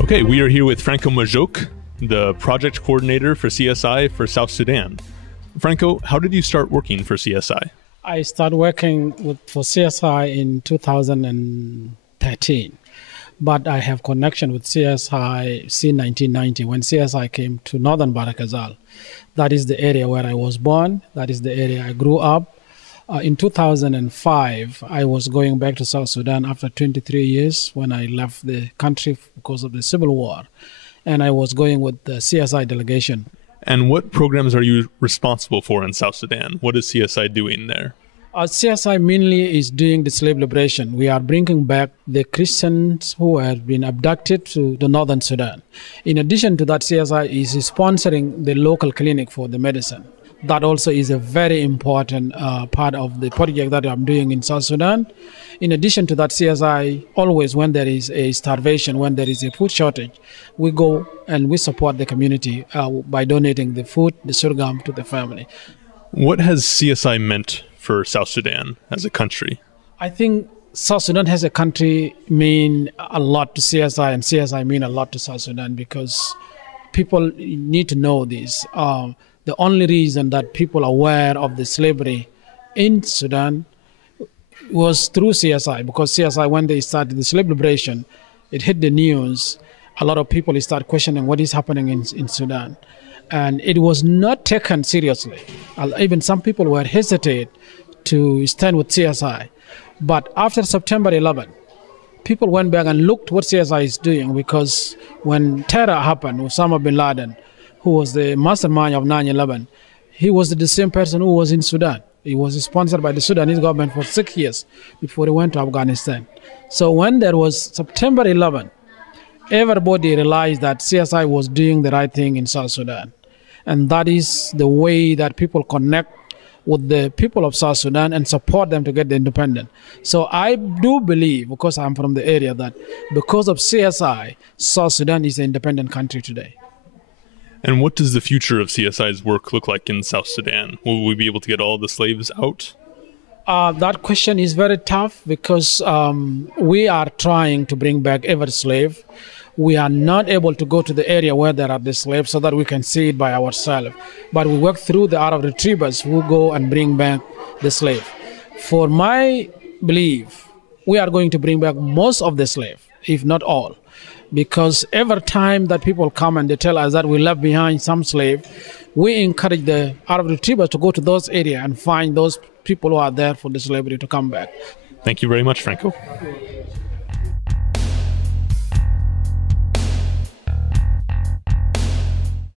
Okay, we are here with Franco Majok, the project coordinator for CSI for South Sudan. Franco, how did you start working for CSI? I started working for CSI in 2013, but I have connection with CSI since 1990 when CSI came to northern Barakazal. That is the area where I was born. That is the area I grew up. In 2005, I was going back to South Sudan after 23 years when I left the country because of the civil war. And I was going with the CSI delegation. And what programs are you responsible for in South Sudan? What is CSI doing there? CSI mainly is doing the slave liberation. We are bringing back the Christians who have been abducted to the northern Sudan. In addition to that, CSI is sponsoring the local clinic for the medicine. That also is a very important part of the project that I'm doing in South Sudan. In addition to that, CSI always, when there is a starvation, when there is a food shortage, we go and we support the community by donating the food, the sorghum to the family. What has CSI meant for South Sudan as a country? I think South Sudan as a country mean a lot to CSI, and CSI mean a lot to South Sudan because people need to know this. The only reason that people are aware of the slavery in Sudan was through CSI, because CSI, when they started the slave liberation, it hit the news. A lot of people start questioning what is happening in Sudan. And it was not taken seriously. Even some people were hesitant to stand with CSI. But after September 11, people went back and looked what CSI is doing, because when terror happened, Osama bin Laden, who was the mastermind of 9/11, he was the same person who was in Sudan. He was sponsored by the Sudanese government for 6 years before he went to Afghanistan. So when there was September 11, everybody realized that CSI was doing the right thing in South Sudan. And that is the way that people connect with the people of South Sudan and support them to get the independence. So I do believe, because I'm from the area, that because of CSI, South Sudan is an independent country today. And what does the future of CSI's work look like in South Sudan? Will we be able to get all the slaves out? That question is very tough because we are trying to bring back every slave. We are not able to go to the area where there are the slaves so that we can see it by ourselves. But we work through the Arab retrievers who go and bring back the slave. For my belief, we are going to bring back most of the slave, if not all. Because every time that people come and they tell us that we left behind some slave, we encourage the Arab retrievers to go to those areas and find those people who are there for the slavery to come back. Thank you very much, Franco.